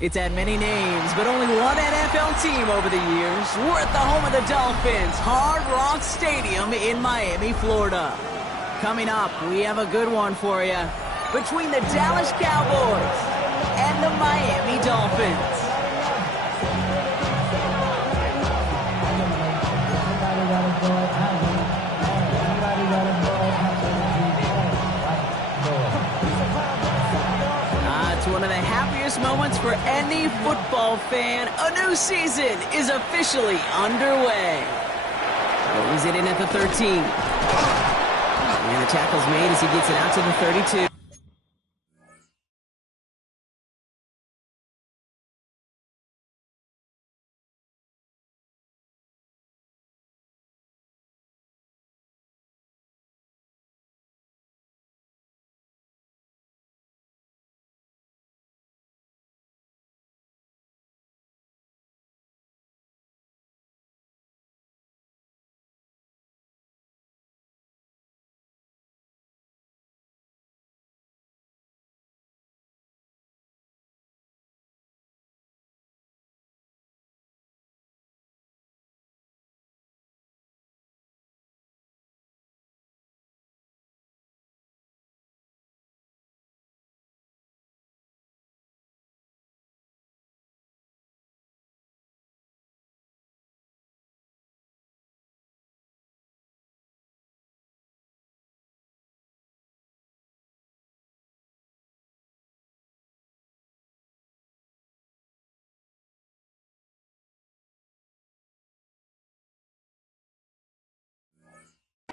It's had many names, but only one NFL team over the years. We're at the home of the Dolphins, Hard Rock Stadium in Miami, Florida. Coming up, we have a good one for you. Between the Dallas Cowboys and the Miami Dolphins. It's one of the happiest moments for any football fan. A new season is officially underway. Throws it in at the 13. And the tackle's made as he gets it out to the 32.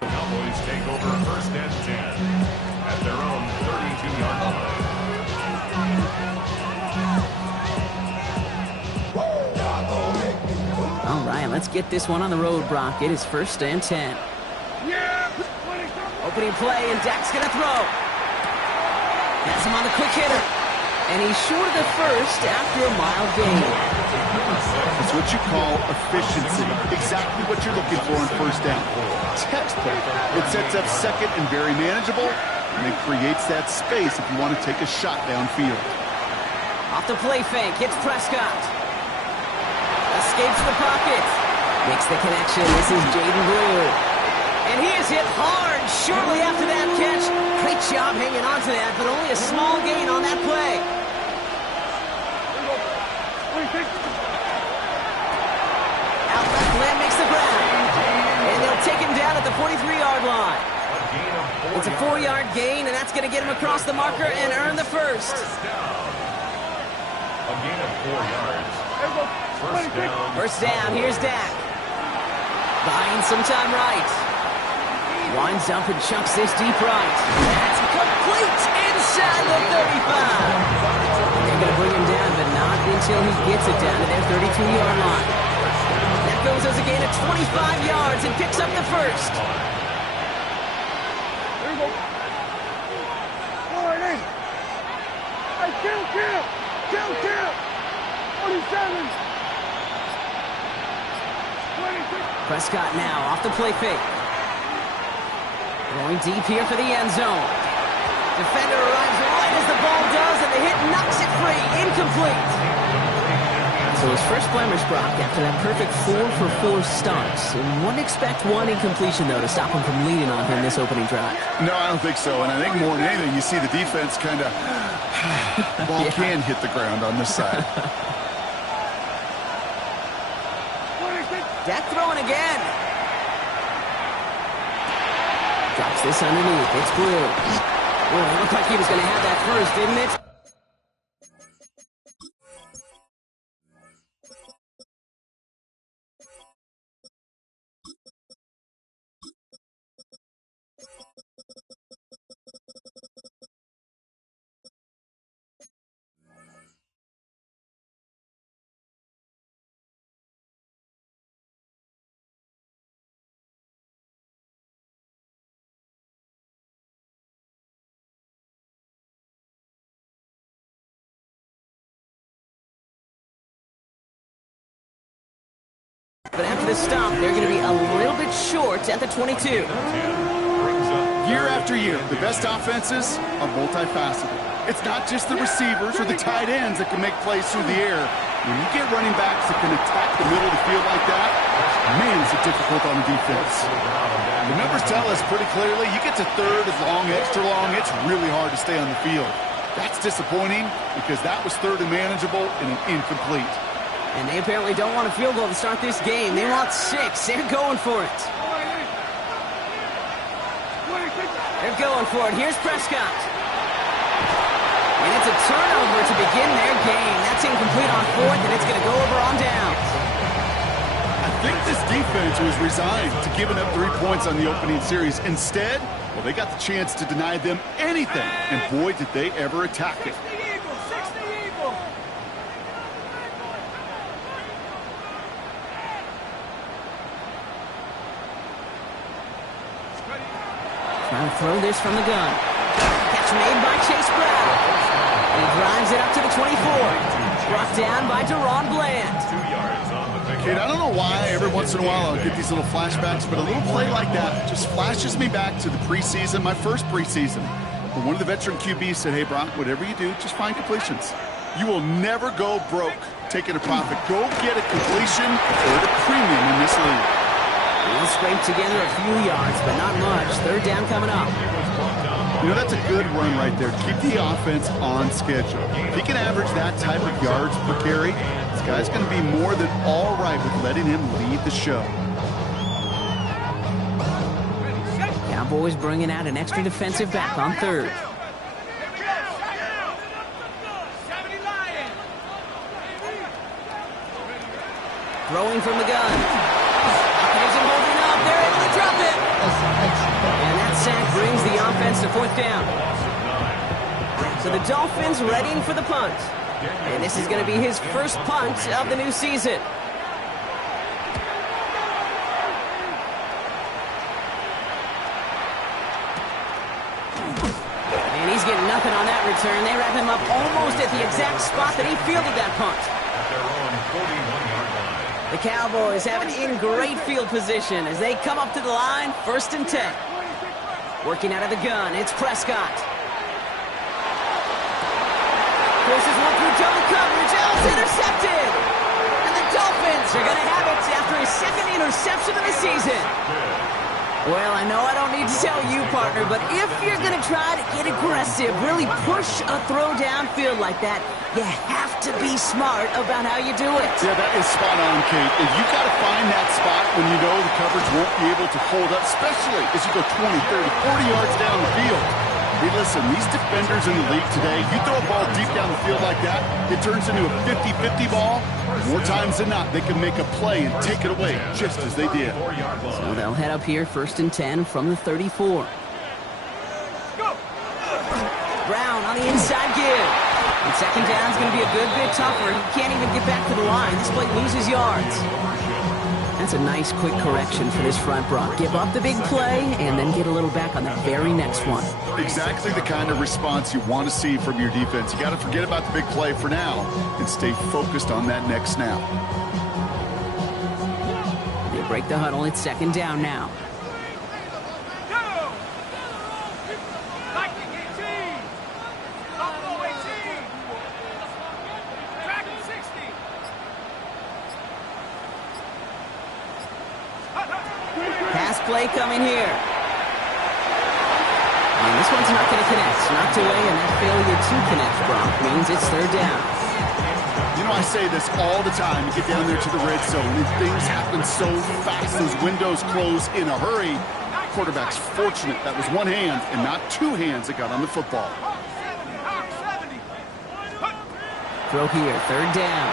Cowboys take over first and 10 at their own 32-yard line. All right, let's get this one on the road, Brock. It is first and 10. Opening play, and Dak's going to throw. Has him on the quick hitter. And he's short of the first after a mild gain. It's what you call efficiency. Exactly what you're looking for in first down. Textbook. It sets up second and very manageable, and it creates that space if you want to take a shot downfield. Off the play fake, hits Prescott. Escapes the pocket. Makes the connection. This is Jaden Blue. And he is hit hard shortly after that catch. Great job hanging on to that, but only a small gain on that play. Out left, Lamb makes the grab. And they'll take him down at the 43-yard line. It's a 4-yard gain, and that's going to get him across the marker and earn the first. A gain of 4 yards. First down, here's Dak. Buying some time right. Winds up and chunks this deep right. That's complete inside the 35. They're going to bring him down, but not until he gets it down to their 32-yard line. That goes as a gain of 25 yards and picks up the first. Kill! 47! Prescott now off the play fake. Going deep here for the end zone. Defender arrives right as the ball does, and the hit knocks it free. Incomplete. So his first blemish, Brock, after that perfect 4-for-4 starts. And wouldn't expect one incompletion, though, to stop him from leading on him this opening drive. No, I don't think so. And I think more than anything, you see the defense kind of... ball can hit the ground on this side. Dak throwing again. Drops this underneath. It's Blue. Oh, it looked like he was going to have that first, didn't it? But after this stop, they're going to be a little bit short at the 22. Year after year, the best offenses are multifaceted. It's not just the receivers or the tight ends that can make plays through the air. When you get running backs that can attack the middle of the field like that, man, is it difficult on the defense. The numbers tell us pretty clearly, you get to third as long, extra long, it's really hard to stay on the field. That's disappointing because that was third and manageable and an incomplete. And they apparently don't want a field goal to start this game. They want 6. They're going for it. They're going for it. Here's Prescott. And it's a turnover to begin their game. That's incomplete on 4th, and it's going to go over on down. I think this defense was resigned to giving up 3 points on the opening series. Instead, well, they got the chance to deny them anything. And boy, did they ever attack it. Trying to throw this from the gun. Catch made by Chase Brown. He drives it up to the 24. Brought down by Deron Bland. 2 yards on the pick. Kid, I don't know why every once in a while I'll get these little flashbacks, but a little play like that just flashes me back to the preseason, my first preseason. But one of the veteran QBs said, hey, Brock, whatever you do, just find completions. You will never go broke taking a profit. Go get a completion or the premium in this league. He'll scrape together a few yards, but not much. Third down coming up. You know, that's a good run right there. Keep the offense on schedule. If he can average that type of yards per carry, this guy's going to be more than all right with letting him lead the show. Cowboys bringing out an extra defensive back on third. Throwing from the gun. They're able to drop it. And that sack brings the offense to 4th down. So the Dolphins readying for the punt. And this is going to be his first punt of the new season. And he's getting nothing on that return. They wrap him up almost at the exact spot that he fielded that punt. At their own 41-yard line. The Cowboys have it in great field position as they come up to the line, 1st and 10. Working out of the gun, it's Prescott. Forces one through double coverage. It's intercepted. And the Dolphins are going to have it after his second interception of the season. Well, I know I don't need to tell you, partner, but if you're going to try to get aggressive, really push a throw downfield like that, you have to be smart about how you do it. Yeah, that is spot on, Kate. And you've got to find that spot when you know the coverage won't be able to hold up, especially as you go 20, 30, 40 yards down the field. Hey, listen, these defenders in the league today, you throw a ball deep down the field like that, it turns into a 50-50 ball. More times than not, they can make a play and take it away, just as they did. So they'll head up here, 1st and 10 from the 34. Brown on the inside give. And second down is going to be a good bit tougher. He can't even get back to the line. This play loses yards. That's a nice quick correction for this front, Brock. Give up the big play and then get a little back on the very next one. Exactly the kind of response you want to see from your defense. You got to forget about the big play for now and stay focused on that next snap. They break the huddle. It's 2nd down now. Play coming here. And this one's not going to connect. Knocked away, and that failure to connect, Brock, means it's 3rd down. You know, I say this all the time. You get down there to the red zone, and things happen so fast. Those windows close in a hurry. Quarterback's fortunate that was one hand and not two hands that got on the football. Throw here, 3rd down.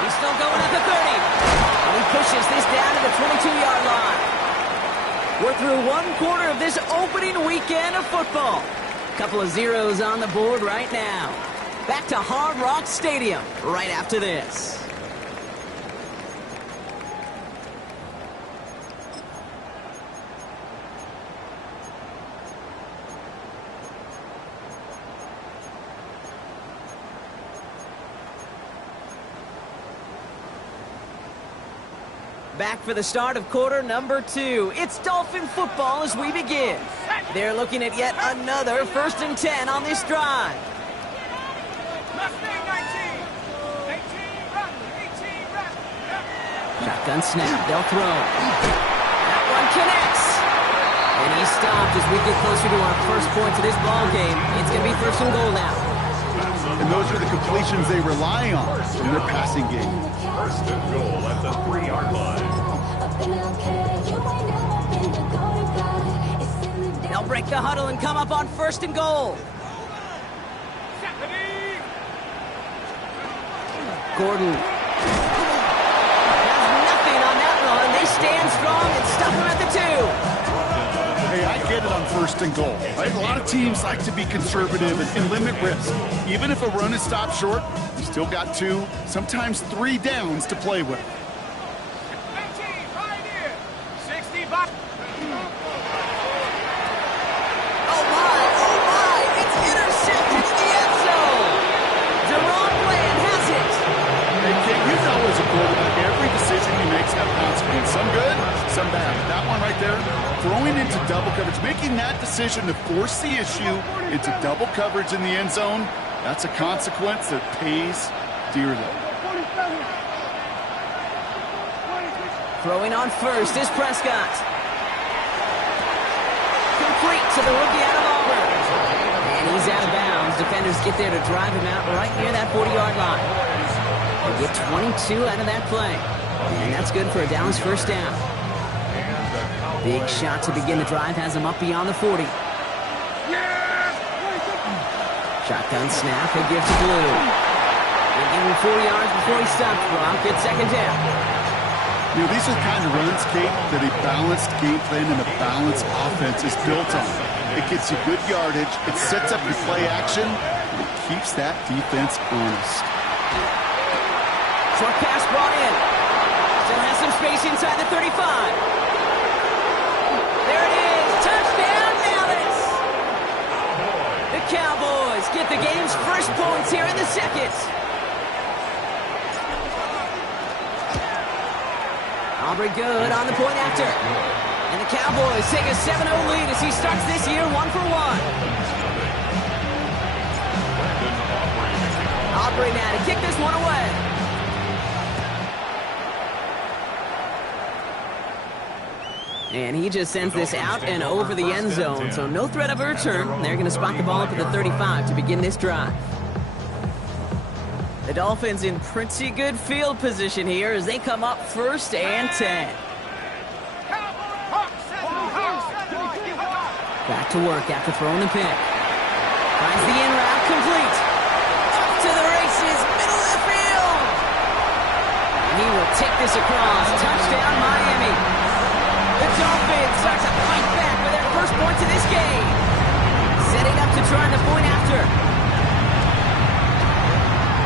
He's still going at the 30. And he pushes this down to the 22-yard line. We're through 1 quarter of this opening weekend of football. Couple of zeros on the board right now. Back to Hard Rock Stadium right after this. Back for the start of quarter number 2. It's Dolphin football as we begin. They're looking at yet another 1st and 10 on this drive. Shotgun snap. They'll throw. That one connects. And he stopped as we get closer to our first points of this ball game. It's going to be 1st and goal now. And those are the completions they rely on from their passing game. 1st and goal at the 3-yard line. They'll break the huddle and come up on 1st and goal. Gordon has nothing on that run. They stand strong and stop him at the 2. Hey, I get it on 1st and goal. Right? A lot of teams like to be conservative and limit risk. Even if a run is stopped short, you still got 2, sometimes 3 downs to play with. Some good, some bad. That one right there, throwing into double coverage, making that decision to force the issue into double coverage in the end zone, that's a consequence that pays dearly. Throwing on 1st is Prescott. Complete to the rookie out of Auburn. And he's out of bounds. Defenders get there to drive him out right near that 40-yard line. They get 22 out of that play. And that's good for a Dallas 1st down. Big shot to begin the drive has him up beyond the 40. Shotgun snap, a gift to Blue. They give him 4 yards before he stops, Brock. It's 2nd down. You know, these are the kind of runs, Kate, that a balanced game plan and a balanced offense is built on. It gets you good yardage, it sets up your play action, and it keeps that defense honest. Short pass brought in. Still has some space inside the 35. There it is. Touchdown, Dallas. The Cowboys get the game's first points here in the 2nd. Aubrey good on the point after. And the Cowboys take a 7-0 lead as he starts this year 1 for 1. Aubrey now to kick this one away. And he just sends this out and over the end zone, so no threat of a return. They're going to spot the ball up at the 35 to begin this drive. The Dolphins in pretty good field position here as they come up 1st and 10. Back to work after throwing the pick. Finds the in route, complete. Off to the races, middle of the field. And he will take this across. Touchdown, Miami. The Dolphins start to fight back for their first points of this game. Setting up to try the point after.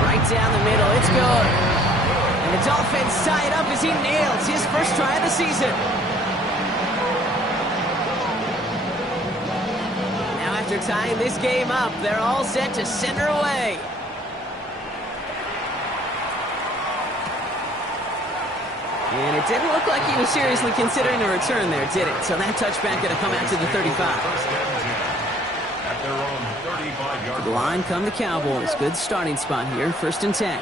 Right down the middle, it's good. And the Dolphins tie it up as he nails his first try of the season. Now after tying this game up, they're all set to send her away. And it didn't look like he was seriously considering a return there, did it? So that touchback going to come out to the 35. At their own 35-yard To the line come the Cowboys. Good starting spot here, 1st and 10.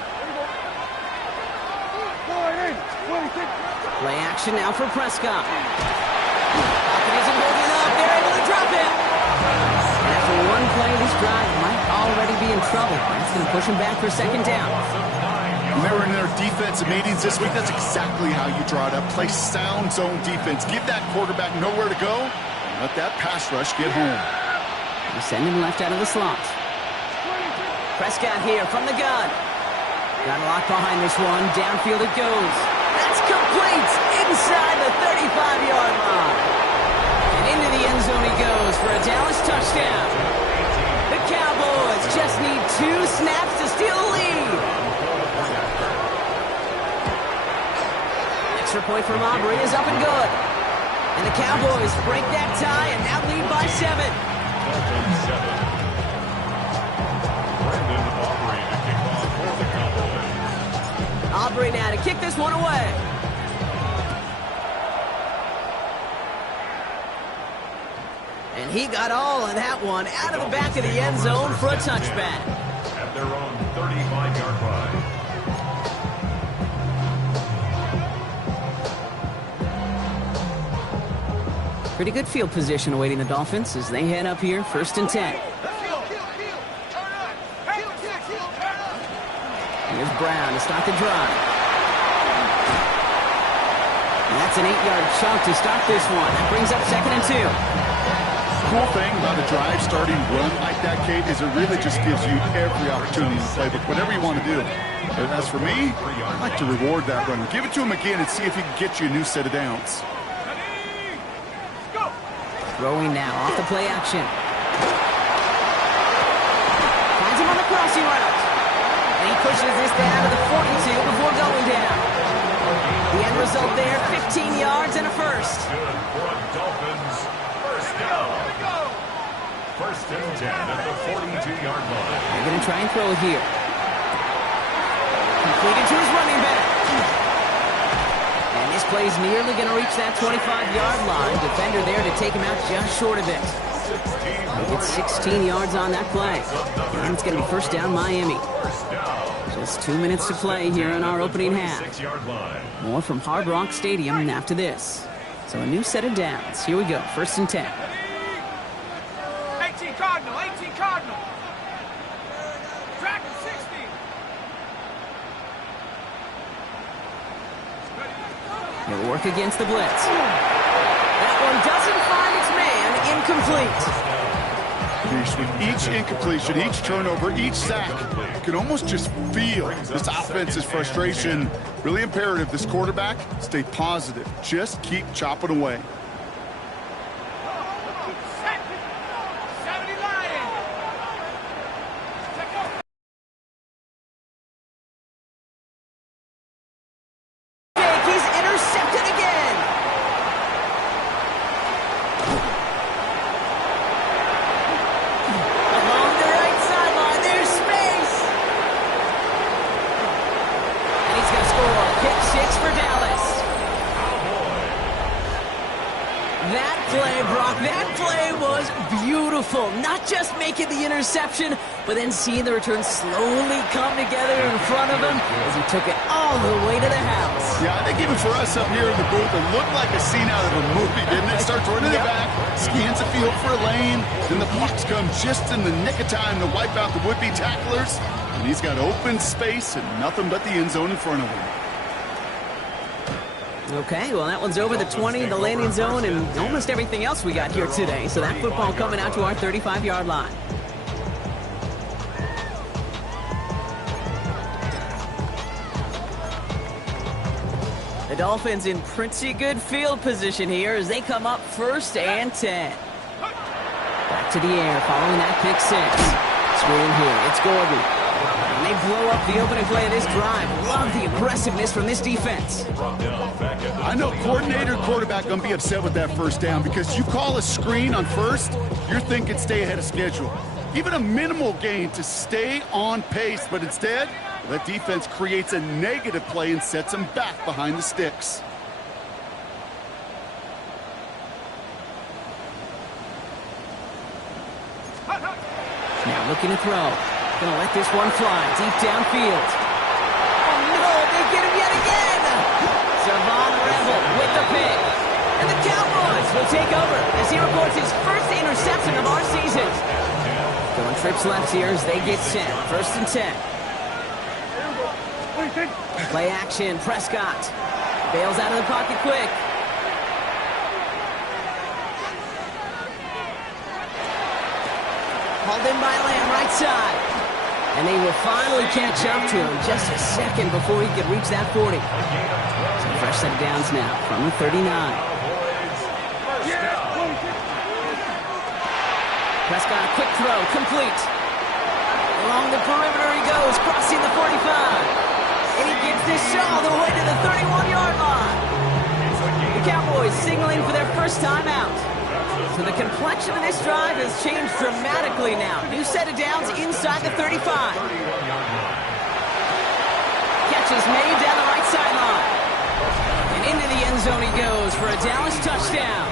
Play action now for Prescott. Pocket isn't holding up. They're able to drop it. And after one play, this drive might already be in trouble. That's going to push him back for 2nd down. When they were in their defensive meetings this week, that's exactly how you draw it up. Play sound zone defense. Give that quarterback nowhere to go. And let that pass rush get home. They send him left out of the slot. Prescott here from the gun. Got a lock behind this one. Downfield it goes. That's complete inside the 35-yard line. And into the end zone he goes for a Dallas touchdown. The Cowboys just need 2 snaps to steal the lead. Extra point from Aubrey is up and good. And the Cowboys break that tie and now lead by 7. Brandon Aubrey to kick off for the Cowboys. Aubrey now to kick this one away. And he got all of that one out of the back of the end zone for a touchback. At their own 35-yard line. Pretty good field position awaiting the Dolphins as they head up here, 1st and 10. Here's Brown to start the drive. And that's an 8-yard chunk to start this one. That brings up 2nd and 2. Cool thing about a drive starting run like that, Kate, is it really just gives you every opportunity in the playbook, whatever you want to do. But as for me, I like to reward that run. Give it to him again and see if he can get you a new set of downs. Throwing now off the play action. Finds him on the crossing route. And he pushes this down to the 42 before going down. The end result there, 15 yards and a first. Good for a Dolphins first down. 1st and 10 at the 42-yard line. They're going to try and throw it here. Completed to his running back. And this play's nearly going to reach that 25-yard line. Defender there to take him out just short of it. They get 16 yards on that play. And it's going to be 1st down Miami. Just 2 minutes to play here in our opening half. More from Hard Rock Stadium after this. So a new set of downs. Here we go, 1st and 10. 18 Cardinal, 18 Cardinal. Track 60. He'll work against the blitz. That one doesn't find its man. Incomplete. With each incompletion, each turnover, each sack, you can almost just feel this offense's frustration. Really imperative, this quarterback, stay positive. Just keep chopping away. He's intercepted again. Along the right sideline, there's space. And he's going to score. Pick 6 for Dallas. That play Brock, that play was beautiful. Not just making the interception, but then seeing the return slowly come together in front of him as he took it all the way to the house. Yeah, I think even for us up here in the booth, it looked like a scene out of a movie, didn't it? Starts running the back, scans the field for a lane, then the blocks come just in the nick of time to wipe out the would-be tacklers, and he's got open space and nothing but the end zone in front of him. Okay, well, that one's over the 20, the landing zone, and almost everything else we got here today. So that football coming out to our 35-yard line. The Dolphins in pretty good field position here as they come up 1st and 10. Back to the air following that pick 6. Screen here, it's Gordon. And they blow up the opening play of this drive. Love the aggressiveness from this defense. I know coordinator and quarterback going to be upset with that first down because you call a screen on first, you're thinking stay ahead of schedule. Even a minimal gain to stay on pace, but instead, that defense creates a negative play and sets them back behind the sticks. Now looking to throw. Gonna let this one fly deep downfield. Oh no, they get him yet again! Savon Rebel with the pick. And the Cowboys will take over as he records his first interception of our season. Going trips left here as they get set. 1st and 10. Play action, Prescott. Bails out of the pocket quick. Hauled in by Lamb, right side. And they will finally catch up to him just a second before he could reach that 40. So fresh set of downs now from the 39. Prescott, a quick throw, complete. Along the perimeter he goes, crossing the 45. And he gets this all the way to the 31-yard line. The Cowboys signaling for their first time out. So the complexion of this drive has changed dramatically now. New set of downs inside the 35. Catch is made down the right sideline. And into the end zone he goes for a Dallas touchdown.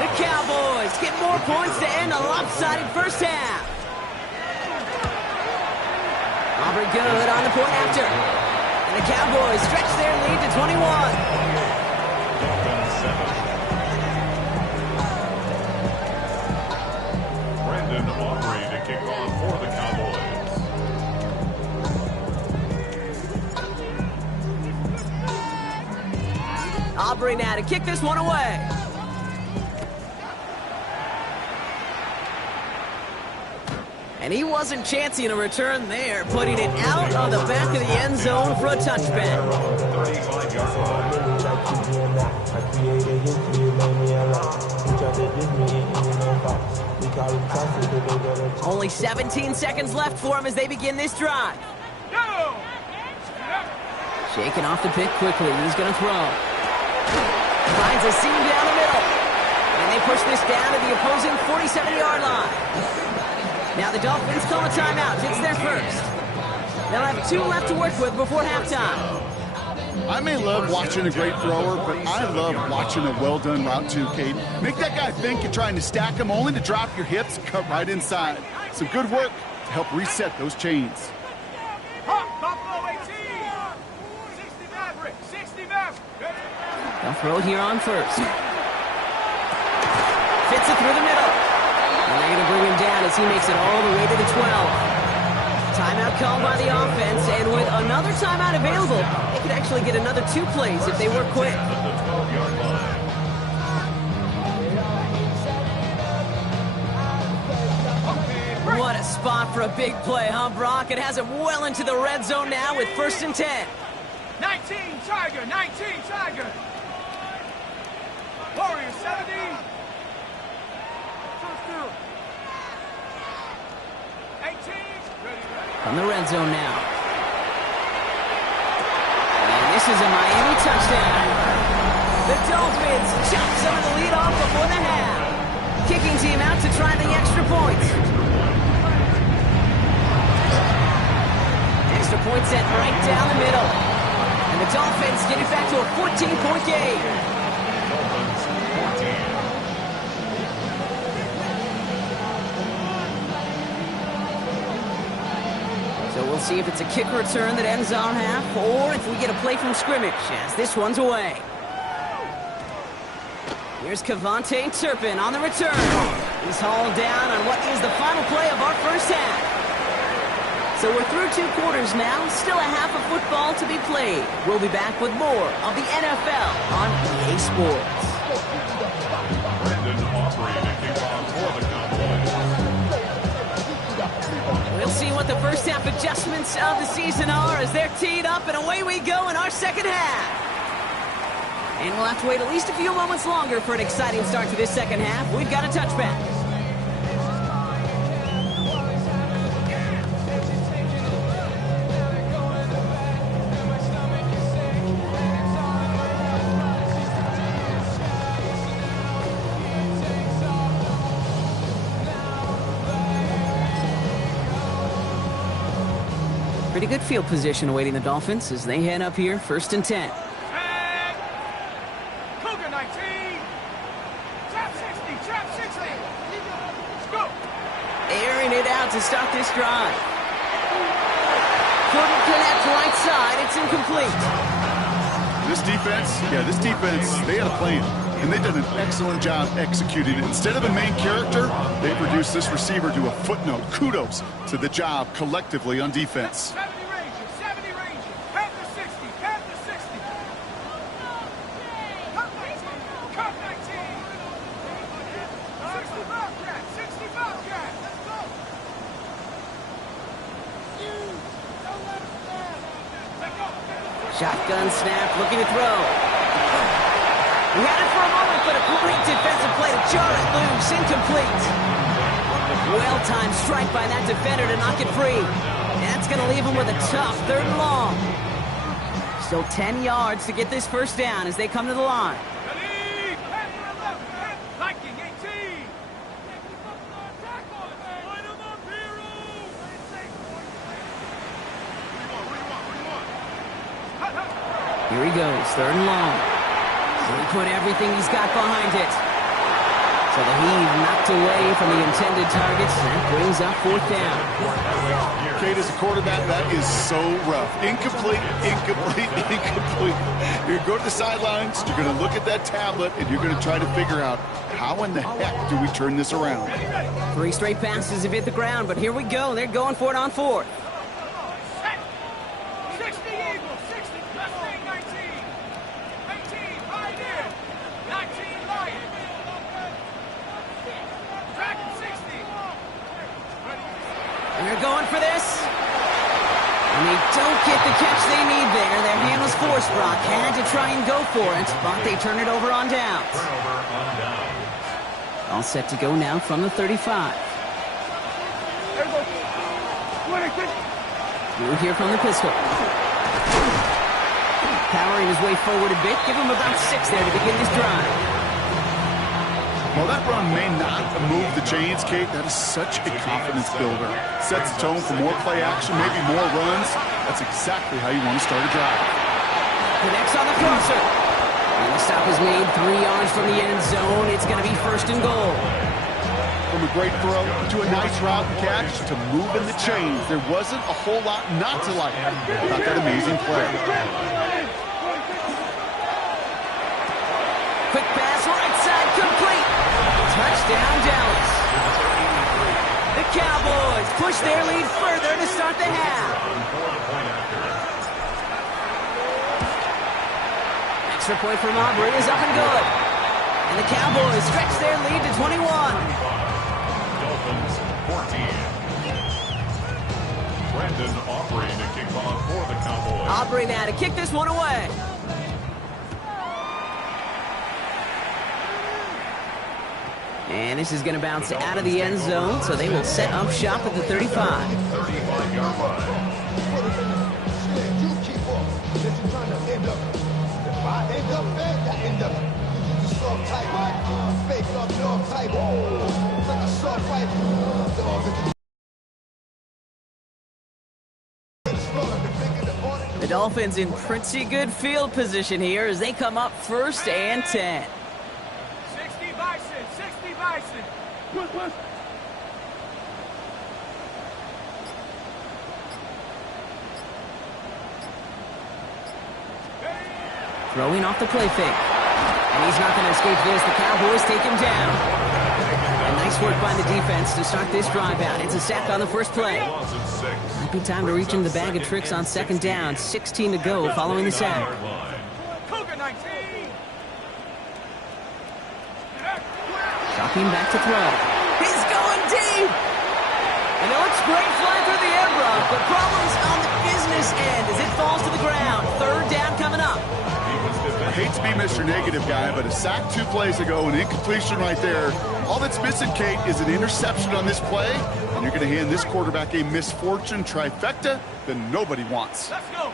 The Cowboys get more points to end a lopsided first half. Aubrey good on the point after. And the Cowboys stretch their lead to 21. Aubrey to kick off for the Cowboys. Aubrey now to kick this one away. And he wasn't chancing a return there, putting it out of the back of the end zone for a touchback. 35-yard line. Only 17 seconds left for him as they begin this drive. Shaking off the pick quickly. He's going to throw. Finds a seam down the middle. And they push this down to the opposing 47-yard line. Now the Dolphins call a timeout. It's their first. They'll have 2 left to work with before halftime. I may love watching a great thrower, but I love watching a well-done route too, Kate. Make that guy think you're trying to stack him only to drop your hips and cut right inside. Some good work to help reset those chains. They'll throw it here on first. Fits it through the middle. And they're going to bring him down as he makes it all the way to the 12. Timeout called by the offense, and with another timeout available, they could actually get another 2 plays if they work quick. What a spot for a big play, huh, Brock? It has him well into the red zone now with 1st and 10. 19 Tiger, 19 Tiger. Warriors 70. From the red zone now. And this is a Miami touchdown. The Dolphins chop some of the lead off before the half. Kicking team out to try the extra points. Extra point set right down the middle. And the Dolphins get it back to a 14-point game. see if it's a kick return that ends our half, or if we get a play from scrimmage, as this one's away. Here's Kavontae Turpin on the return. He's hauled down on what is the final play of our first half. So we're through 2 quarters now, still a half of football to be played. We'll be back with more of the NFL on EA Sports. We'll see what the first half adjustments of the season are as they're teed up, and away we go in our second half. And we'll have to wait at least a few moments longer for an exciting start to this second half. We've got a touchback. Pretty good field position awaiting the Dolphins as they head up here, 1st and 10. Cougar 19. Trap 60, trap 60. Let's go. Airing it out to start this drive. Couldn't connect right side. It's incomplete. This defense, they had a plan. And they've done an excellent job executing it. Instead of a main character, they produced this receiver to a footnote. Kudos to the job collectively on defense. 70 Ranger, 70 Ranger. Panther 60, Panther 60. Cup 19. 65 cat, 65 cat. Let's go. Shotgun snap, looking to throw. He had it for a moment, but a great defensive play to jar it loose, incomplete. Well-timed strike by that defender to knock it free. That's going to leave him with a tough 3rd and long. Still 10 yards to get this first down as they come to the line. Ready? Panther 11, Viking 18. Line him up, hero. Here he goes, 3rd and long. He put everything he's got behind it. So the heave knocked away from the intended targets. That brings up 4th down. Kate, as a quarterback, that is so rough. Incomplete. You're going to go to the sidelines, you're going to look at that tablet, and you're going to try to figure out how in the heck do we turn this around. 3 straight passes have hit the ground, but here we go. They're going for it on 4th. 60 Eagles, 60, Mustang 19. 18, Pioneer. 19, Lion. Dragon 60. And they're going for this. And they don't get the catch they need there. Their hand was forced. Brock had to try and go for it, but they turn it over on downs. All set to go now from the 35. Through here from the pistol. Powering his way forward a bit. Give him about 6 there to begin this drive. Well, that run may not move the chains, Kate. That is such a confidence builder. Sets the tone for more play action, maybe more runs. That's exactly how you want to start a drive. Connects on the crosser. And the stop is made 3 yards from the end zone. It's going to be 1st and goal. From a great throw to a nice route and catch to moving the chains. There wasn't a whole lot not to like about that amazing play. Quick pass, right side, complete. Touchdown, Dallas. The Cowboys push their lead further to start the half. Extra point from Aubrey is up and good. And the Cowboys stretch their lead to 21. Dolphins 14. Brandon Aubrey to kick off for the Cowboys. Aubrey now to kick this one away. And this is going to bounce out of the end zone, so they will set up shop at the 35. 35-yard line. The Dolphins in pretty good field position here as they come up 1st and 10. 60 Bison, 60 Bison. Throwing off the play fake. And he's not going to escape this. The Cowboys take him down. And nice work by the defense to start this drive out. It's a sack on the first play. Might be time to reach into the bag of tricks on second down. 16 to go following the sack. Dropping back to throw. He's going deep! I know it's great flying through the air, Brock, but problems on the business end as it falls to the ground. Third down coming up. I hate to be Mr. Negative guy, but a sack 2 plays ago, an incompletion right there. All that's missing, Kate, is an interception on this play, and you're going to hand this quarterback a misfortune trifecta that nobody wants. Let's go.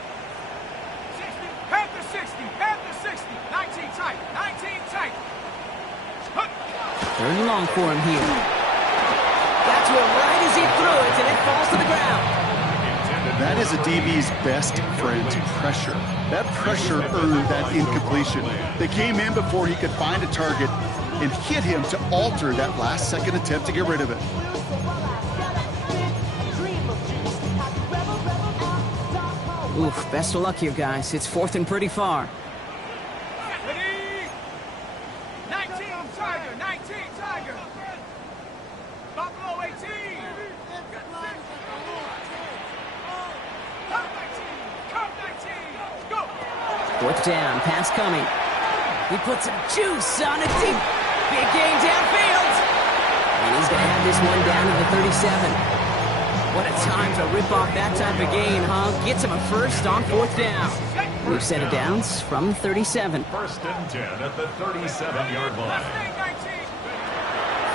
60, half the 60, half the 60. 19 tight, 19 tight. Third and long for him here. Got to him right as he threw it, and it falls to the ground. That is a DB's best friend, pressure. That pressure earned that incompletion. They came in before he could find a target and hit him to alter that last-second attempt to get rid of it. Oof, best of luck here, guys. It's fourth and pretty far. 19 Tiger, 19 Tiger. Buffalo 18. Come 19. Go. Fourth down, pass coming. He puts some juice on it deep. Big gain downfield. And he's going to have this one down to the 37. What a time to rip off that type of gain, huh? Gets him a first on fourth down. We've set it downs from 37. First and 10 at the 37-yard line.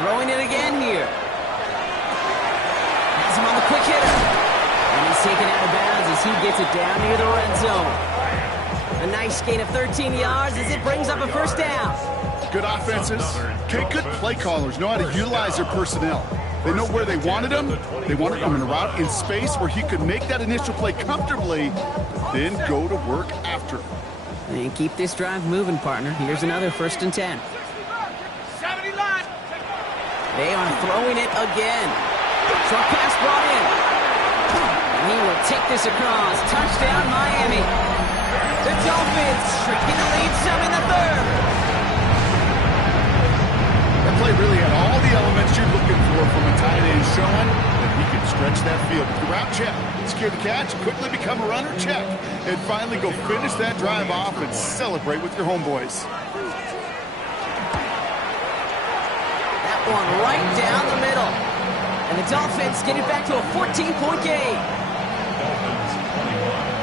Throwing it again here. Has him on the quick hitter. And he's taken out of bounds as he gets it down near the red zone. A nice gain of 13 yards as it brings up a first down. Good offenses. Okay, good play callers know how to utilize their personnel. They know where they wanted him. They wanted him in a route in space where he could make that initial play comfortably, then go to work after. And keep this drive moving, partner. Here's another first and 10. 70 line. They are throwing it again. Short pass brought in. And he will take this across. Touchdown, Miami. The Dolphins shrinking the lead some in the third. That play really had all the elements you're looking for from a tight end, showing that he can stretch that field. The route check, secure the catch, quickly become a runner, check, and finally go finish that drive off and celebrate with your homeboys. That one right down the middle. And the Dolphins get it back to a 14-point game. Dolphins 21.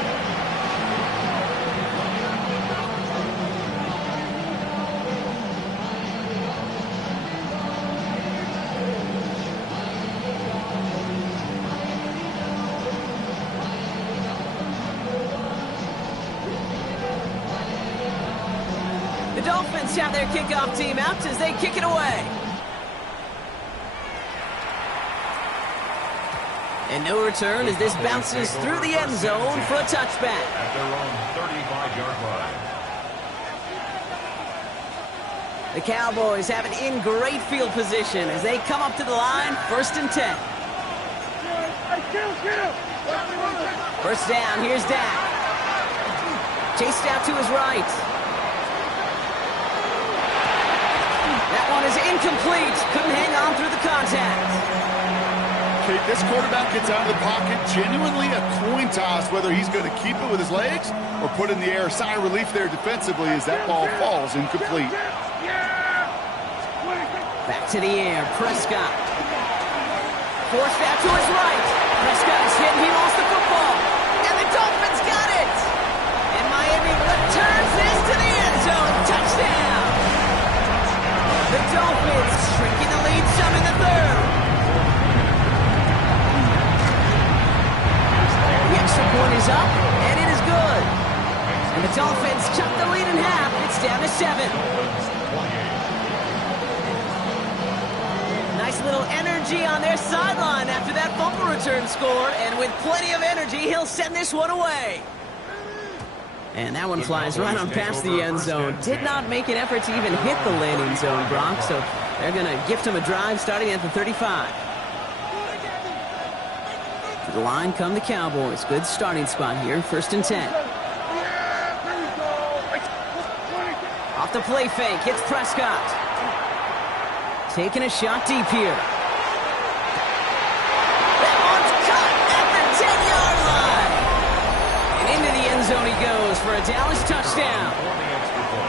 The Dolphins have their kickoff team out as they kick it away. And no return as this bounces through the end zone for a touchback. At their own 35-yard line. The Cowboys have it in great field position as they come up to the line, first and 10. First down, here's Dak. Chased out to his right. That one is incomplete. Couldn't hang on through the contact. Okay, this quarterback gets out of the pocket, genuinely a coin toss whether he's going to keep it with his legs or put in the air. Sigh of relief there defensively as that ball falls incomplete. Back to the air, Prescott. Forced out to his right. Prescott is hit, he lost the football. And the Dolphins got it. And Miami returns this to the end zone. Touchdown. The Dolphins shrinking the lead some in the third. The extra point is up, and it is good. And the Dolphins chop the lead in half. It's down to 7. Nice little energy on their sideline after that fumble return score. And with plenty of energy, he'll send this one away. And that one flies right on past the end zone. Did not make an effort to even hit the landing zone, Brock. So they're going to gift him a drive starting at the 35. To the line come the Cowboys. Good starting spot here. First and 10. Off the play fake, hits Prescott. Taking a shot deep here. That one's cut at the 10-yard line. And into the end zone he goes for a Dallas touchdown.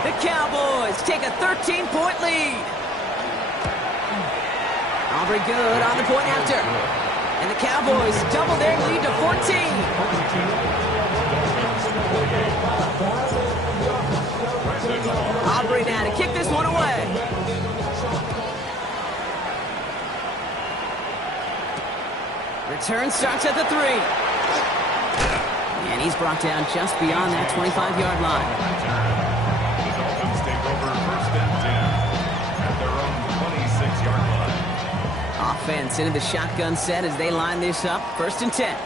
The Cowboys take a 13-point lead. Aubrey good on the point after. And the Cowboys double their lead to 14. Aubrey now to kick this one away. Return starts at the 3. And he's brought down just beyond that 25-yard line. The Dolphins take over first and 10 at their own 26-yard line. Offense into the shotgun set as they line this up. First and 10.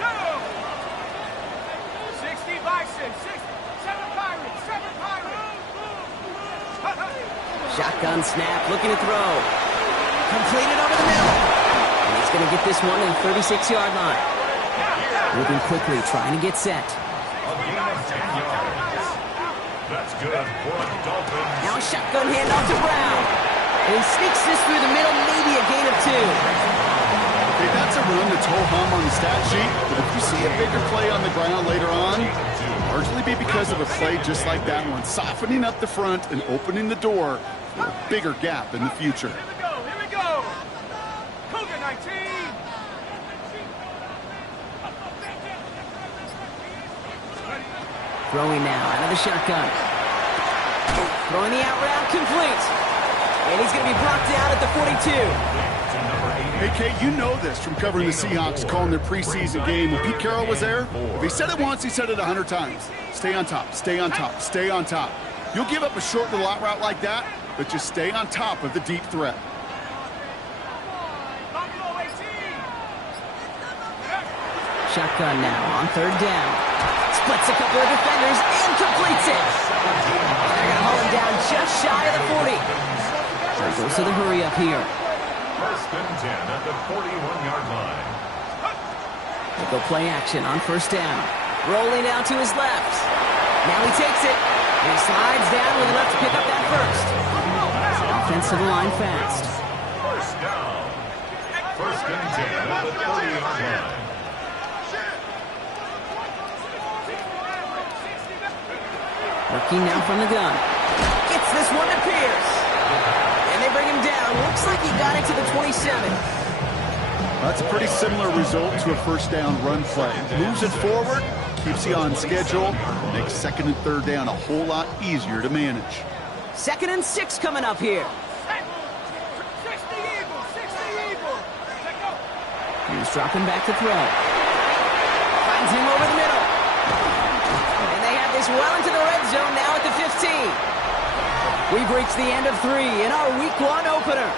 60 by 6, 7 Pirates, 7 Pirates. Shotgun snap, looking to throw. Completed over the middle. And he's going to get this one to the 36-yard line. Moving quickly, trying to get set. A gain of 10 yards. That's good for the Dolphins. Now a shotgun handoff to Brown. And he sneaks this through the middle, maybe a gain of 2. Okay, that's a run that's ho-hum on the stat sheet, but if you see a bigger play on the ground later on, it'll largely be because of a play just like that one, softening up the front and opening the door for a bigger gap in the future. Here we go. Cougar 19. Throwing now out of the shotgun. Throwing the out route, complete. And he's going to be brought down at the 42. Hey, Kate, you know this from covering the Seahawks, calling their preseason game. When Pete Carroll was there, if he said it once, he said it 100 times. Stay on top, stay on top, stay on top. You'll give up a short little out route like that, but just stay on top of the deep threat. Shotgun now on third down. Splits a couple of defenders and completes it. And they're going to haul him down just shy of the 40. So he goes to the hurry up here. First and 10 at the 41-yard line. They go play action on first down. Rolling out to his left. Now he takes it. And he slides down with enough to pick up that first. Offensive line fast. First down. First and 10 at the 30-yard line. Working now from the gun. Gets this one to Pierce. And they bring him down. Looks like he got it to the 27. That's a pretty similar result to a first down run play. Moves it forward, keeps you on schedule, makes second and third down a whole lot easier to manage. 2nd and 6 coming up here. 60 Eagles. He's dropping back to throw. Finds him over the middle. And they have this well into the red zone now at the 15. We've reached the end of 3 in our Week 1 opener.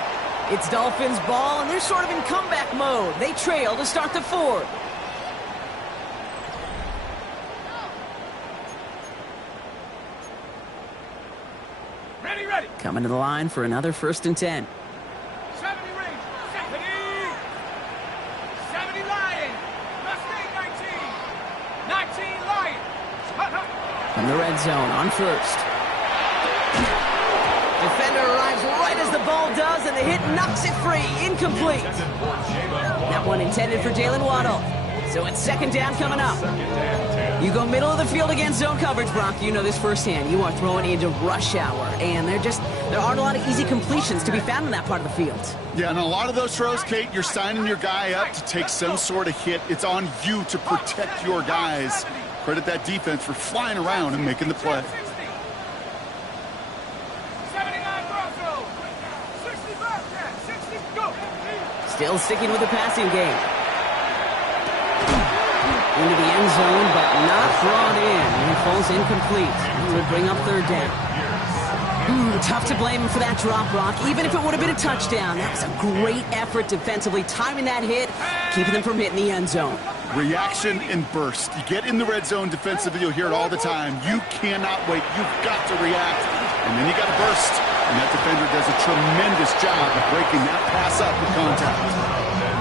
It's Dolphins ball, and they're sort of in comeback mode. They trail to start the 4th. Ready. Coming to the line for another 1st and 10. 70 Rangers. 70 Lions. Mustang 19. 19 Lions. From the red zone on first. Defender arrives right as the ball does, and the hit knocks it free. Incomplete. That one intended for Jalen Waddle. So it's 2nd down coming up. You go middle of the field against zone coverage, Brock. You know this firsthand. You are throwing into rush hour, and there aren't a lot of easy completions to be found in that part of the field. Yeah, and a lot of those throws, Kate, you're signing your guy up to take some sort of hit. It's on you to protect your guys. Credit that defense for flying around and making the play. 79 Broncos. 60 Bearcats. 60 go. Still sticking with the passing game. Into the end zone, but not brought in. And he falls incomplete. He would bring up 3rd down. Tough to blame him for that drop, Brock. Even if it would have been a touchdown, that was a great effort defensively, timing that hit, keeping them from hitting the end zone. Reaction and burst. You get in the red zone defensively, you'll hear it all the time. You cannot wait. You've got to react. And then you got to burst. And that defender does a tremendous job of breaking that pass up with contact.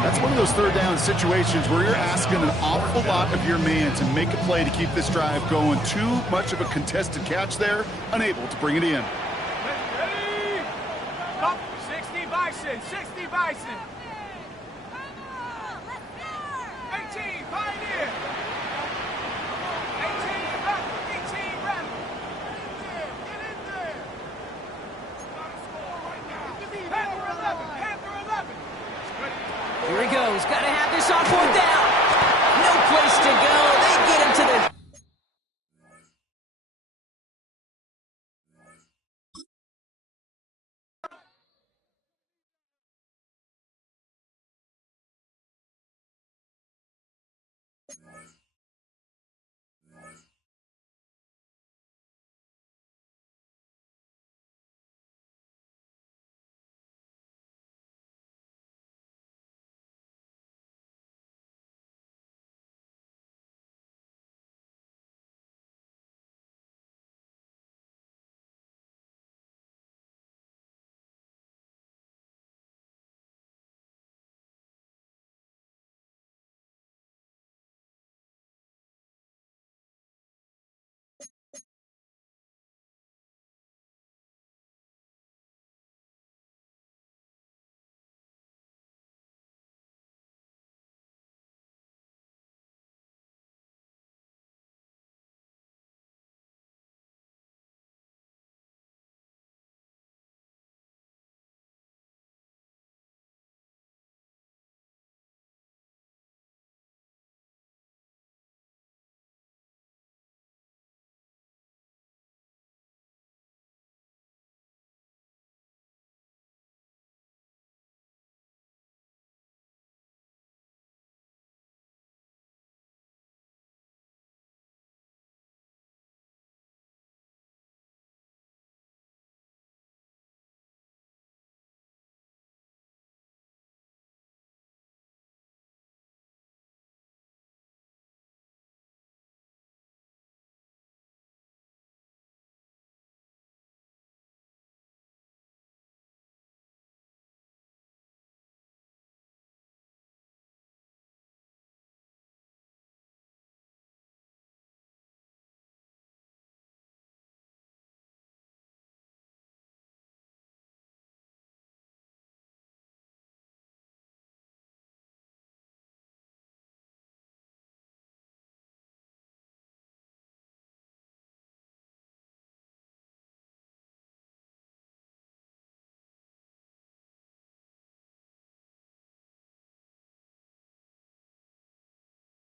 That's one of those 3rd down situations where you're asking an awful lot of your man to make a play to keep this drive going. Too much of a contested catch there, unable to bring it in. Bison, 60 Bison. 18 Pioneer. 18 Rebel. 18 Rebel. Get in there. Gotta score right now. Panther 11. Panther 11. Here he goes. Got to have this on 4th down. No place to go.